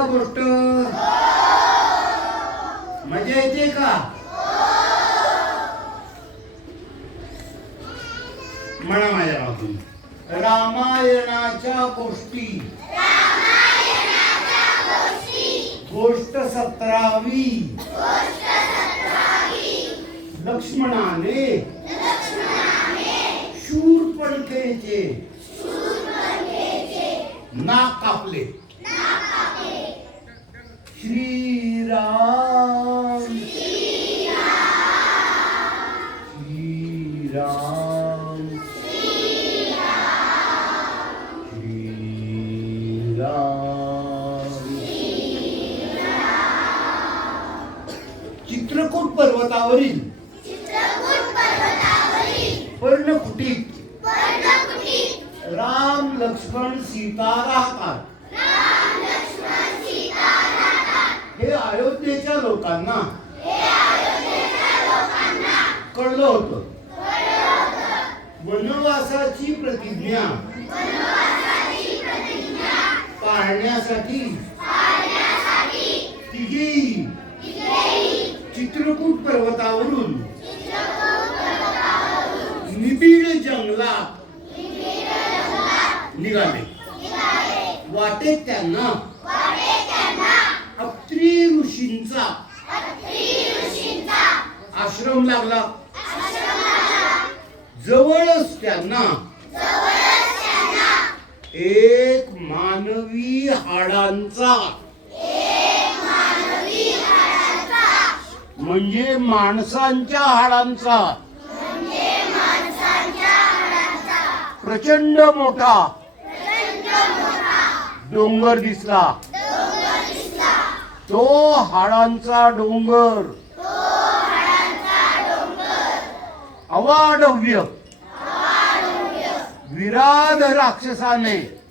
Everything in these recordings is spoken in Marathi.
का गोष्ट? मजा येते का? म्हणा माझ्या राहून रामायणाच्या गोष्टी. गोष्ट सतरावी. लक्ष्मणाने. शूरपणखेचे नाक कापले. श्रीराम। श्रीराम। चित्रकूट पर्वतावरील। पर्णकुटीत। राम लक्ष्मण सीता राहतात हे अयोध्येच्या लोकांना. कळलं होतं. वनवासाची प्रतिज्ञा. पाळण्यासाठी तिघेही. चित्रकूट पर्वतावरून. निबिड जंगलात निघाले. वाटेत त्यांना अत्रि ऋषींचा आश्रम लागला. जवळच त्यांना. एक मानवी हाडांचा. म्हणजे माणसांच्या हाडांचा. प्रचंड मोठा. डोंगर दिसला. तो हाडांचा डोंगर. अवाढव्य. विराध राक्षसाने.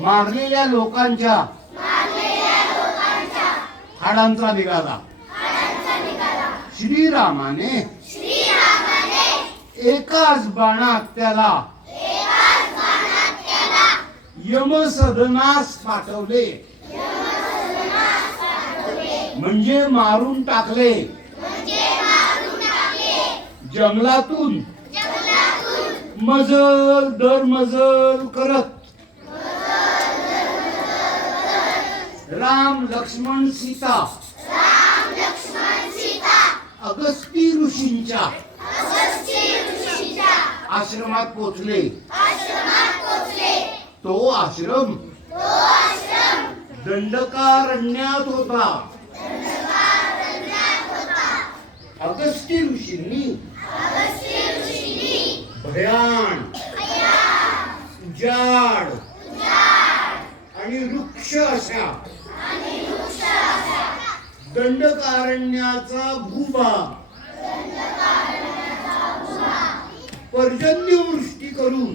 मारलेल्या लोकांच्या. हाडांचा निघाला श्रीरामाने. एकाच बाणात त्याला. यमसदनास पाठवले. म्हणजे मारून टाकले. जंगलातून. मजल दर मजल करत. राम लक्ष्मण सीता. अगस्ती ऋषींच्या. आश्रमात पोचले तो आश्रम. दंडकारण्यात होता. अगस्ती ऋषींनी. भयान. उजाड. आणि वृक्ष अशा. दंडकारण्याचा भूभाग. पर्जन्य वृष्टी करून.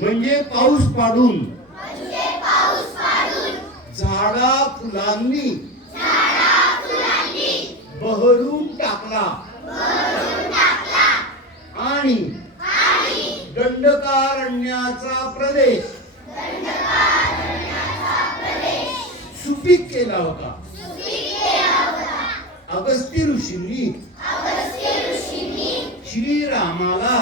म्हणजे पाऊस पाडून. झाडा फुलांनी. बहरून टाकला. आणि दंडकारण्याचा प्रदेश सुपीक केला होता. अगस्ती ऋषींनी श्रीरामाला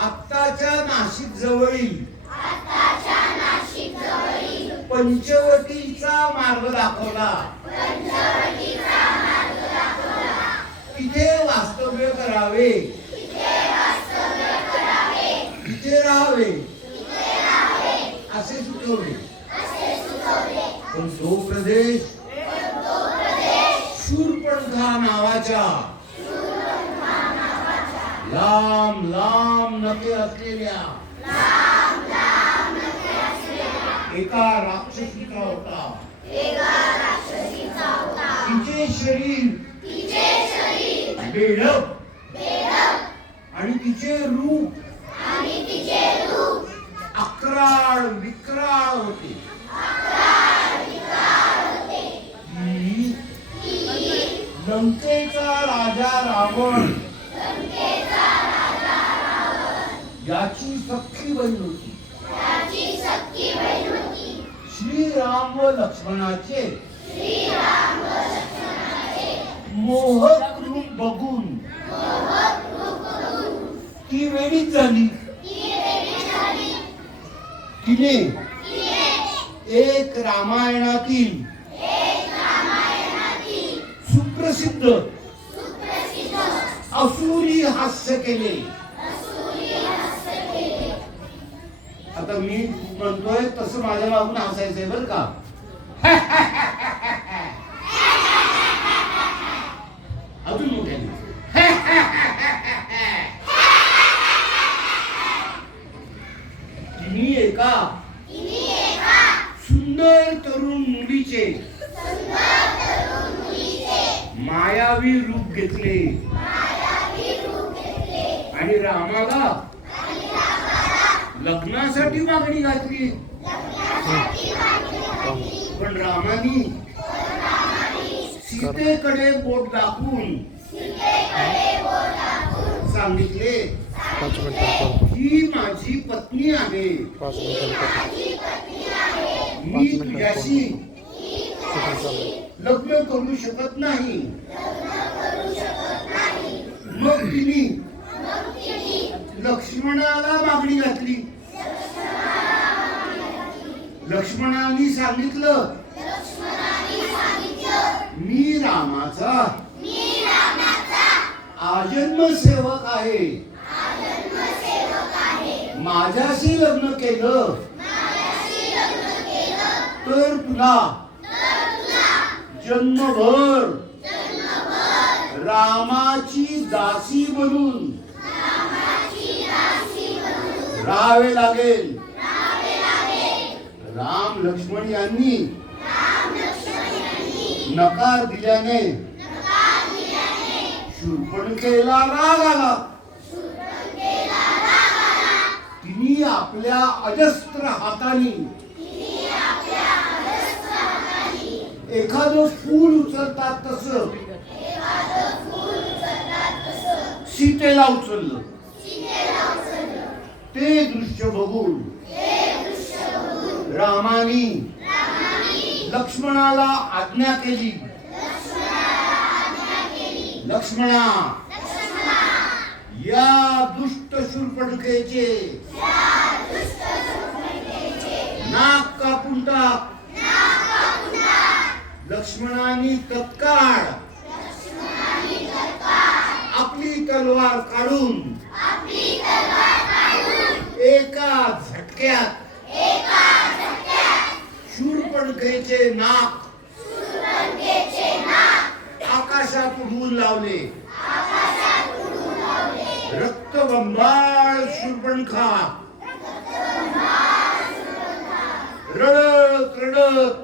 आत्ताच्या नाशिक जवळील पंचवटीचा मार्ग दाखवला. तिथे वास्तव्य करावे. तिथे राहावे. असे सुचवले. पण तो प्रदेश शूरपणखा नावाच्या लांब लांब नके असलेल्या एका राक्षसीचा होता. तिचे शरीर. बेडक आणि तिचे रूप. अक्राळ विक्राळ होते. लंकेचा राजा रावण. याची सख्खी बहीण होती. श्रीराम व लक्ष्मणाचे. मोहक रूप बघून. ती वेळीच झाली. तिने एक रामायणातील सुप्रसिद्ध असुरी हास्य केले. आता मी म्हणतोय तसं माझ्या मागून हसायचंय बर का? अजून मोठ्याने तिन्ही एका? सुंदर तरुण मुलीचे. मायावी रूप घेतले. आणि रामाला लग्नासाठी मागणी घातली. पण रामानी सीतेकडे बोट दाखवून सांगितले ही माझी पत्नी आहे. मी तुझ्याशी. लग्न करू शकत नाही. मग तिने लक्ष्मणाला मागणी घातली. लक्ष्मणाने सांगितलं. मी रामाचा. आजन्म सेवक आहे. माझ्याशी लग्न केलं. तर तुला. जन्मभर. रामाची दासी बनून. राहावे लागेल. राम लक्ष्मण यांनी नकार दिल्याने शूर्पणखेला राग आला तिने आपल्या अजस्त्र हाताने एखादं फूल उचलतात तस. सीतेला उचललं. ते दृश्य बघून रामानी. लक्ष्मणाला आज्ञा केली. लक्ष्मणा. या दुष्ट शूर्पणखेचे नाक कापून टाक. लक्ष्मणाने तत्काळ आपली तलवार काढून एका झटक्यात शूर्पणखेचे नाक. आकाशात उडवून लावले. रक्तबंबाळ शूर्पणखा रडत रडत.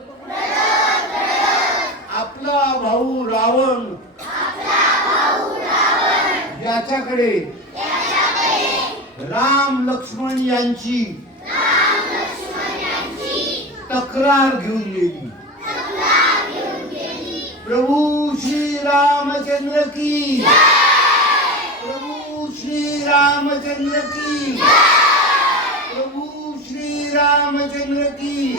आपला भाऊ रावण. याच्याकडे. राम लक्ष्मण यांची. तक्रार घेऊन गेली. प्रभू श्री रामचंद्र की प्रभू श्री रामचंद्र की प्रभू श्री रामचंद्र की